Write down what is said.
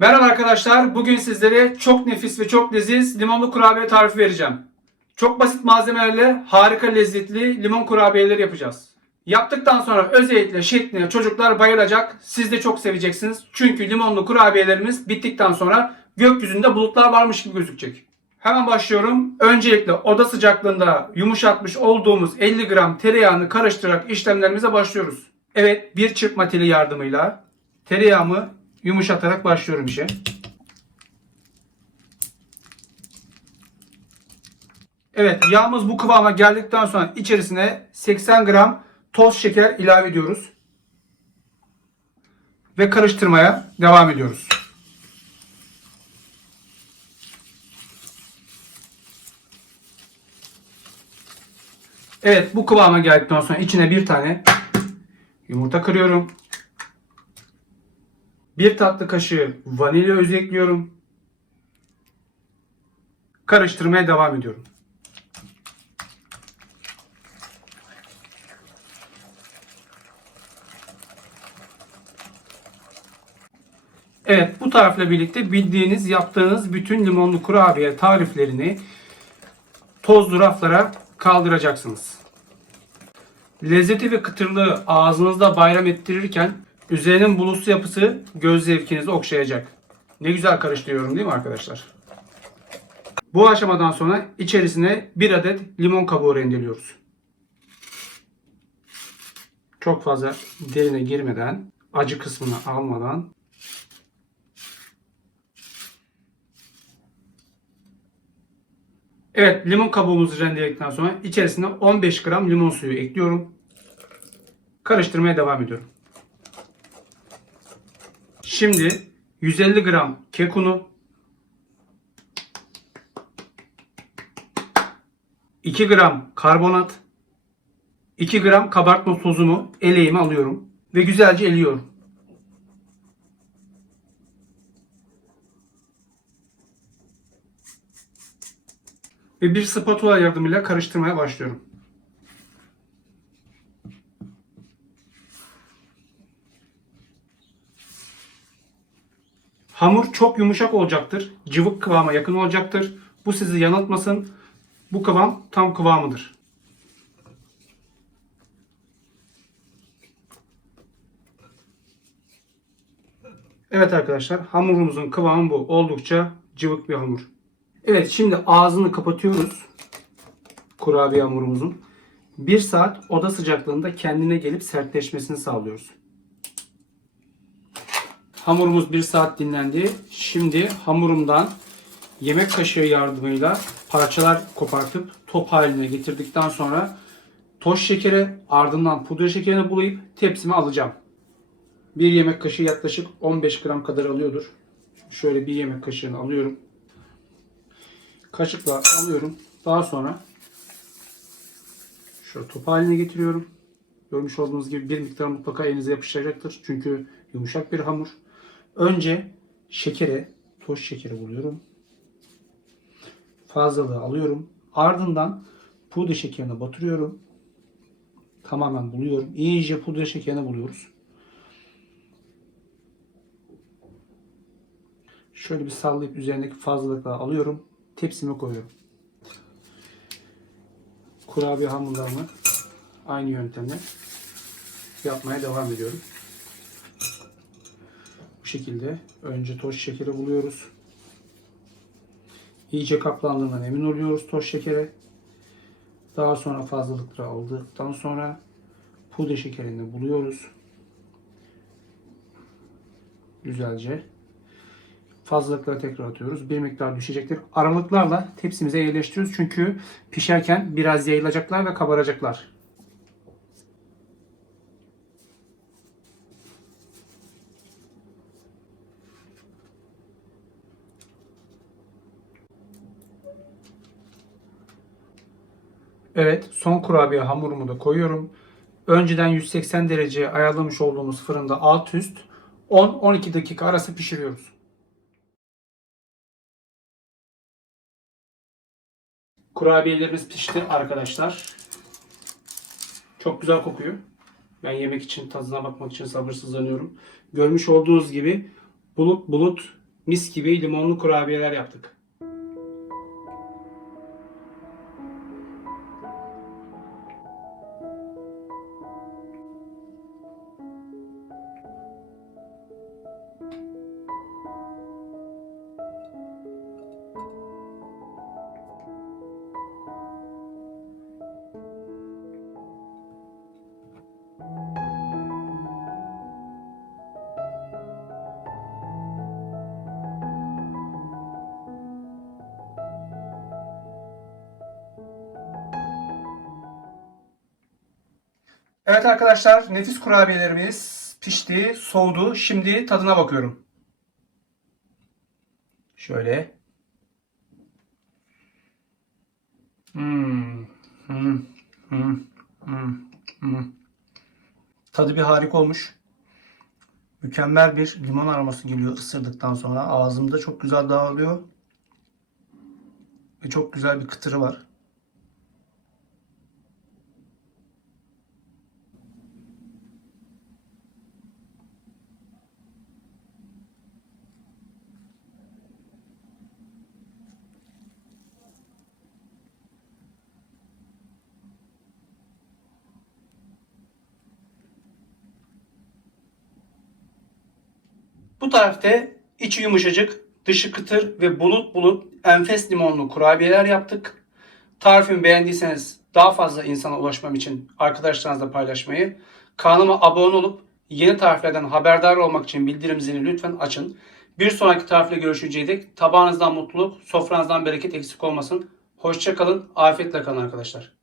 Merhaba arkadaşlar. Bugün sizlere çok nefis ve çok leziz limonlu kurabiye tarifi vereceğim. Çok basit malzemelerle harika lezzetli limon kurabiyeleri yapacağız. Yaptıktan sonra özellikle şekline çocuklar bayılacak. Siz de çok seveceksiniz. Çünkü limonlu kurabiyelerimiz bittikten sonra gökyüzünde bulutlar varmış gibi gözükecek. Hemen başlıyorum. Öncelikle oda sıcaklığında yumuşatmış olduğumuz 50 gram tereyağını karıştırarak işlemlerimize başlıyoruz. Evet, bir çırpma teli yardımıyla tereyağımı yumuşatarak başlıyorum işe. Evet, yağımız bu kıvama geldikten sonra içerisine 80 gram toz şeker ilave ediyoruz. Ve karıştırmaya devam ediyoruz. Evet, bu kıvama geldikten sonra içine bir tane yumurta kırıyorum. Bir tatlı kaşığı vanilya özü ekliyorum. Karıştırmaya devam ediyorum. Evet, bu tarifle birlikte bildiğiniz, yaptığınız bütün limonlu kurabiye tariflerini tozlu raflara kaldıracaksınız. Lezzeti ve kıtırlığı ağzınızda bayram ettirirken üzerinin buluslu yapısı göz zevkinizi okşayacak. Ne güzel karıştırıyorum değil mi arkadaşlar? Bu aşamadan sonra içerisine bir adet limon kabuğu rendeliyoruz. Çok fazla derine girmeden, acı kısmını almadan. Evet, limon kabuğumuzu rendeledikten sonra içerisine 15 gram limon suyu ekliyorum. Karıştırmaya devam ediyorum. Şimdi 150 gram kek unu, 2 gram karbonat, 2 gram kabartma tozumu eleğime alıyorum ve güzelce eliyorum. Ve bir spatula yardımıyla karıştırmaya başlıyorum. Hamur çok yumuşak olacaktır. Cıvık kıvama yakın olacaktır. Bu sizi yanıltmasın. Bu kıvam tam kıvamıdır. Evet arkadaşlar, hamurumuzun kıvamı bu. Oldukça cıvık bir hamur. Evet, şimdi ağzını kapatıyoruz kurabiye hamurumuzun. 1 saat oda sıcaklığında kendine gelip sertleşmesini sağlıyoruz. Hamurumuz 1 saat dinlendi. Şimdi hamurumdan yemek kaşığı yardımıyla parçalar kopartıp top haline getirdikten sonra toz şekeri, ardından pudra şekerini bulayıp tepsime alacağım. Bir yemek kaşığı yaklaşık 15 gram kadar alıyordur. Şöyle bir yemek kaşığını alıyorum. Kaşıkla alıyorum. Daha sonra şöyle top haline getiriyorum. Görmüş olduğunuz gibi bir miktar mutlaka elinize yapışacaktır. Çünkü yumuşak bir hamur. Önce toz şekeri buluyorum. Fazlalığı alıyorum. Ardından pudra şekerini batırıyorum. Tamamen buluyorum. İyice pudra şekerini buluyoruz. Şöyle bir sallayıp üzerindeki fazlalıkları alıyorum. Tepsime koyuyorum. Kurabiye hamurlarımı aynı yöntemle yapmaya devam ediyorum. Bu şekilde önce toz şekeri buluyoruz. İyice kaplandığından emin oluyoruz toz şekere. Daha sonra fazlalıkları aldıktan sonra pudra şekerini buluyoruz. Güzelce. Fazlalıkları tekrar atıyoruz. Bir miktar düşecektir. Aralıklarla tepsimize yerleştiriyoruz. Çünkü pişerken biraz yayılacaklar ve kabaracaklar. Evet, son kurabiye hamurumu da koyuyorum. Önceden 180 dereceye ayarlamış olduğumuz fırında alt üst 10-12 dakika arası pişiriyoruz. Kurabiyelerimiz pişti arkadaşlar. Çok güzel kokuyor. Ben yemek için, tadına bakmak için sabırsızlanıyorum. Görmüş olduğunuz gibi bulut bulut mis gibi limonlu kurabiyeler yaptık. Evet arkadaşlar, nefis kurabiyelerimiz pişti, soğudu. Şimdi tadına bakıyorum. Şöyle. Hmm, hmm, hmm, hmm, hmm. Tadı bir harika olmuş. Mükemmel bir limon aroması geliyor ısırdıktan sonra. Ağzımda çok güzel dağılıyor. Ve çok güzel bir kıtırı var. Bu tarifte içi yumuşacık, dışı kıtır ve bulut bulut enfes limonlu kurabiyeler yaptık. Tarifimi beğendiyseniz daha fazla insana ulaşmam için arkadaşlarınızla paylaşmayı, kanalıma abone olup yeni tariflerden haberdar olmak için bildirim zilini lütfen açın. Bir sonraki tarifle görüşeceğiz dek tabağınızdan mutluluk, sofranızdan bereket eksik olmasın. Hoşça kalın, afiyetle kalın arkadaşlar.